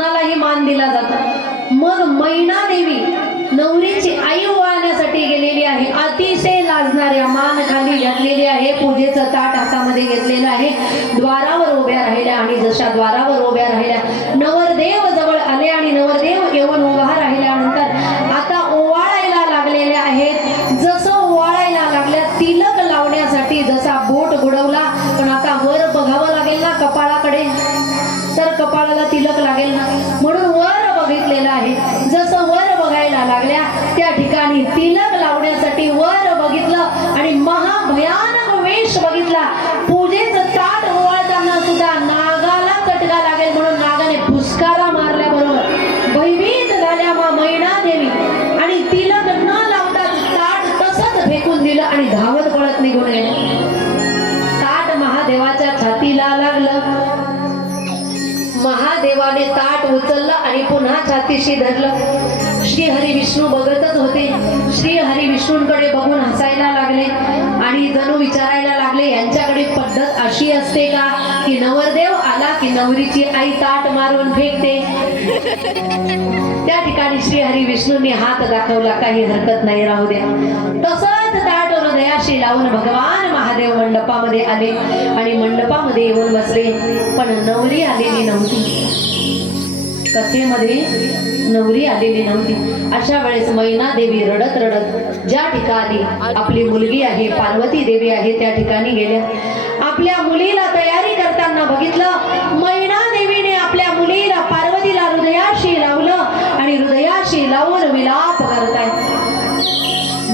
कुणालाही मान दिला जातो। मग मैना देवी नवरीची आई ओवाळण्यासाठी गेलेली आहे, अतिशय लाजणाऱ्या, मान खाली घातलेली आहे, पूजेचं ताट हातामध्ये घेतलेलं आहे, द्वारावर उभ्या राहिल्या आणि जशा द्वारावर उभ्या राहिल्या नवरदेव जवळ आले आणि नवरदेव येऊन उभा राहिल्यानंतर आता ओवाळायला लागलेले आहेत। जसं ओवाळायला लागल्या तिलक लावण्यासाठी जसा बोट बुडवला, पण आता वर बघावं लागेल ना कपाळाकडे, तर कपाळाला तिलक लागेल ना, म्हणून वर बघितलेलं आहे। जसं वर बघायला लागल्या त्या ठिकाणी तिलक लावण्यासाठी वर बघितलं आणि महाभयानक वेश बघितला। पूजेचं ताट ओवाळताना सुद्धा नागाला चटका लागेल म्हणून नागाने फुसकारा मारल्याबरोबर भयभीत झाल्या मा मैना देवी आणि तिलक न लावता ताट तसंच फेकून दिलं आणि धावत पळत निघून गेले। ताट महादेवाच्या छातीला लागलं, महादेवाने ताट उचललं आणि पुन्हा छातीशी धरलं। श्री हरी विष्णू बघतच होते, श्री हरी विष्णूंकडे बघून हसायला लागले आणि जणू विचारायला लागले, यांच्याकडे पद्धत अशी असते का की नवरदेव आला की नवरीची आई ताट मारून फेकते? त्या ठिकाणी श्री हरी विष्णूंनी हात दाखवला, काही हरकत नाही, राहू द्या। तसंच ताट हृदयाशी लावून भगवान महादेव मंडपामध्ये आले आणि मंडपामध्ये येऊन बसले, पण नवरी आलेली नव्हती। कथेमध्ये नवरी आलेली नव्हती। अशा वेळेस मैना देवी रडत रडत ज्या ठिकाणी आपली मुलगी आहे पार्वती देवी आहे त्या ठिकाणी गेल्या। आपल्या मुलीला तयारी करताना बघितलं, मैना देवीने आपल्या मुलीला पार्वतीला हृदयाशी लावलं आणि हृदयाशी लावून विलाप करतायत।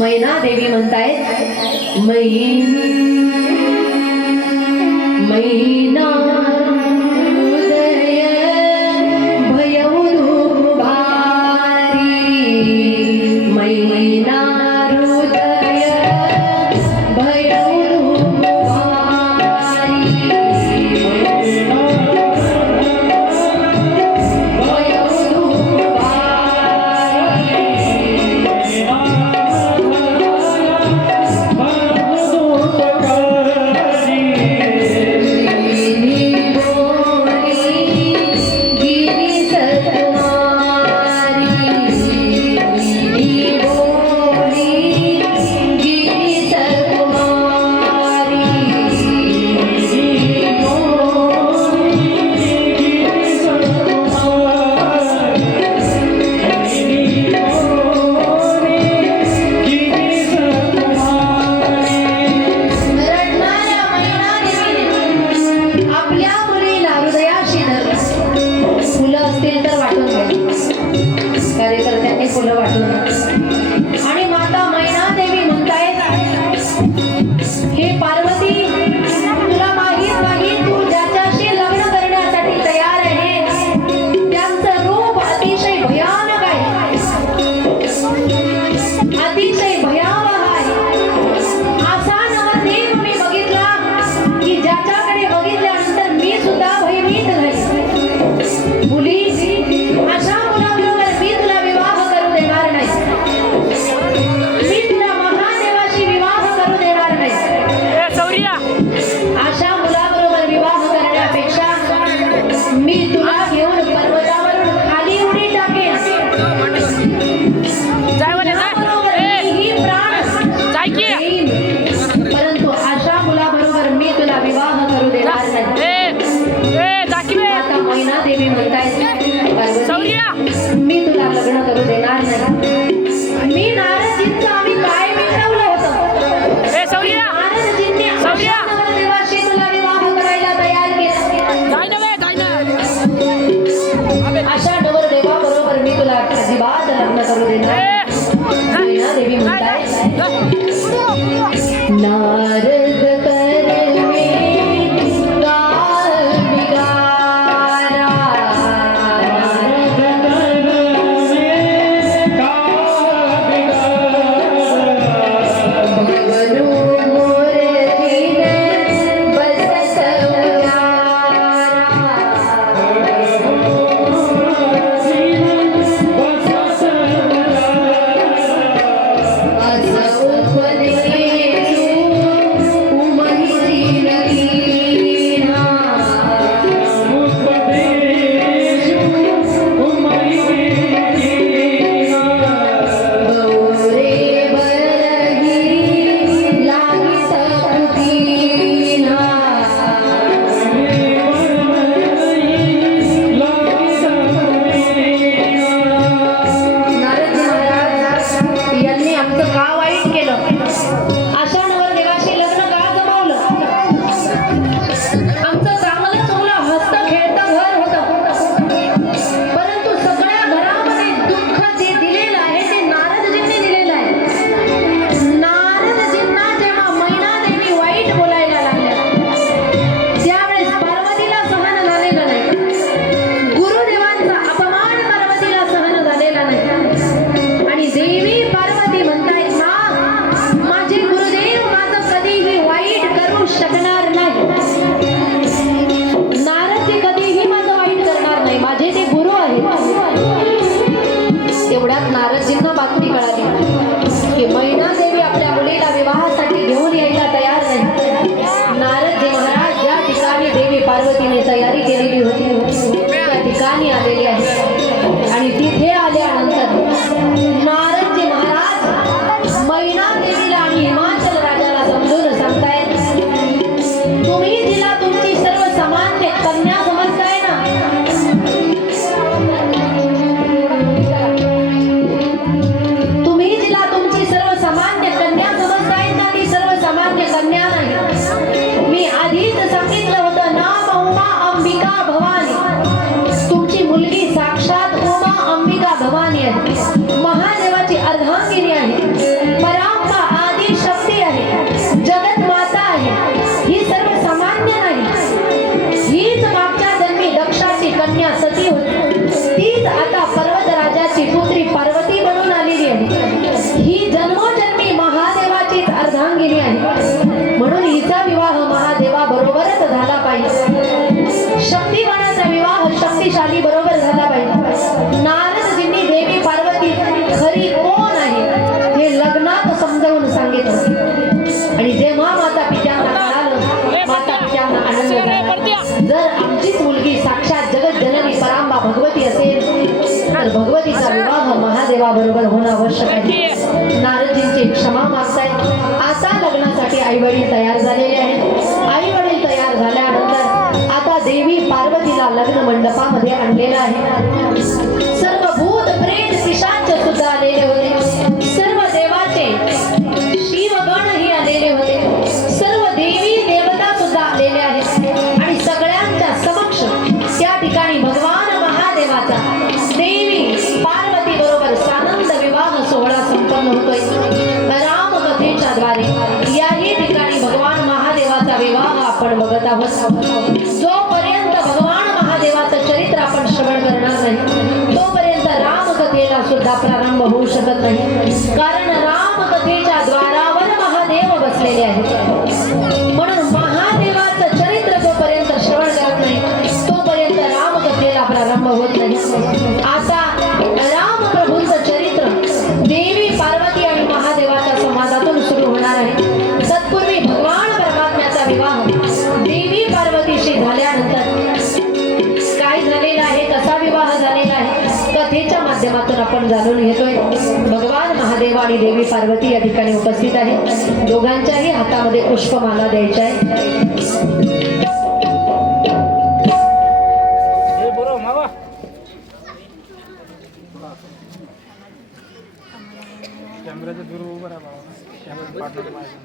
मैना देवी म्हणतायत, मैना फुलं वाटून आणि माता मैना देवी म्हणतायत, हे पार्वती, तुला माहित नाही तू ज्याच्याशी लग्न करण्यासाठी तयार आहे त्यांचं रूप अतिशय भयानक आहे, अतिशय भयावह आहे। असा नवरदेव मी बघितला की ज्याच्याकडे बघितल्यानंतर मी सुद्धा भयभीत झाली। मुली, अशा मुलाबरोबर मी तुला विवाह करू देणार नाही, मी तुला महादेवाशी विवाह करू देणार नाही। अशा मुलाबरोबर विवाह करण्यापेक्षा मी तुला घेऊन पर्वतावरून खाली उडी टाकेन, ही प्राण देईन, परंतु अशा मुलाबरोबर मी तुला विवाह करू देणार नाही। आता मैना देवी म्हणतायत, मी तुला लग्न करू देणार नाही। मी नारदजींचं आम्ही काय मिळवलं होतं, नारदजींनी अशा नवरदेवाशी तुला विवाह करायला तयार केलं, अशा नवरदेवाबरोबर मी तुला अजिबात लग्न करू देणार नाही। मैना देवी म्हणतायत, नारद बरोबर झाला पाहिजे. नारदजींनी देवी पार्वती खरी कोण आहे हे लग्नात समजावून सांगितलं. आणि जेव्हा माता पित्यांना कळालं, माता पित्यांना आनंद झाला. जर आमचीच मुलगी साक्षात जगत जननी परांबा भगवती असेल तर भगवतीचा विवाह महादेवाबरोबर होणं आवश्यक आहे. नारदजींची क्षमा मागतायत. आता लग्नासाठी आई वडील तयार झालेले आहेत. आई वडील तयार झाल्यानंतर आता देवी पार्वतीला लग्न मंडपामध्ये आणलेलं आहे. सर्व भूत प्रेत पिशाच सुद्धा आलेले होते. सर्व देवाचे शिवगणही आलेले होते. सर्व देवी देवता सुद्धा आलेले आहेत. आणि सगळ्यांच्या समक्ष त्या ठिकाणी भगवान महादेवाचा देवी पार्वती बरोबर सानंद विवाह सोहळा संपन्न होतोय. रामकथेच्या द्वारे याही ठिकाणी भगवान महादेवाचा विवाह आपण बघत आहोत. जोपर्यंत भगवान महादेवाचं चरित्र आपण श्रवण करणार नाही तोपर्यंत रामकथेला सुद्धा प्रारंभ होऊ शकत नाही. कारण रामकथेच्या द्वारावर महादेव बसलेले आहेत. म्हणून महादेवाचं चरित्र जोपर्यंत श्रवण करत नाही तोपर्यंत रामकथेला प्रारंभ होत नाही. आता रामप्रभूंचं चरित्र देवी पार्वती आणि महादेवाच्या संवादातून सुरू होणार आहे. तत्पूर्वी भगवान परमात्म्याचा विवाह देवी पार्वतीशी झाल्यानंतर काय झालेला आहे, कसा विवाह झालेला आहे, कथेच्या माध्यमातून आपण जाणून घेतोय. भगवान महादेव आणि देवी पार्वती या ठिकाणी उपस्थित आहे. दोघांच्याही हातामध्ये पुष्पमाला द्यायच्या आहे. कॅमेराच्या दूर उभं राहा बाबा. कॅमेरा पाठवतो माझ्या.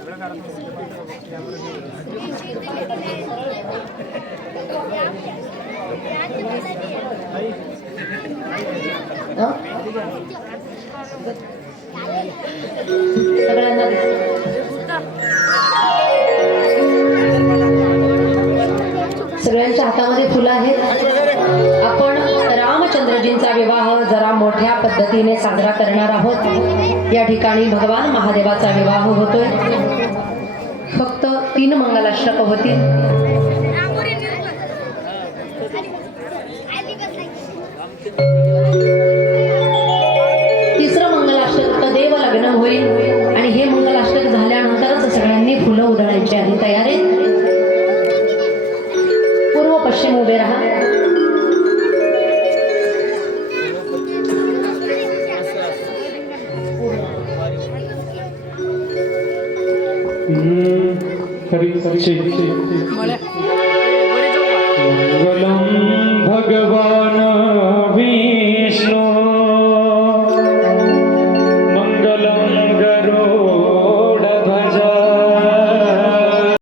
सगळं कारण सगळ्यांच्या हातामध्ये फुलं आहेत. आपण रामचंद्रजींचा विवाह जरा मोठ्या पद्धतीने साजरा करणार आहोत. या ठिकाणी भगवान महादेवाचा विवाह होतोय. फक्त 3 मंगलाष्टक होतील. तिसरं मंगलाष्टक तदेव लग्न होईल आणि हे मंगलाष्टक झाल्यानंतरच सगळ्यांनी फुलं उधळायची आहे. तयार आहे? पूर्व पश्चिम उभे राहा. मंगलम भगवान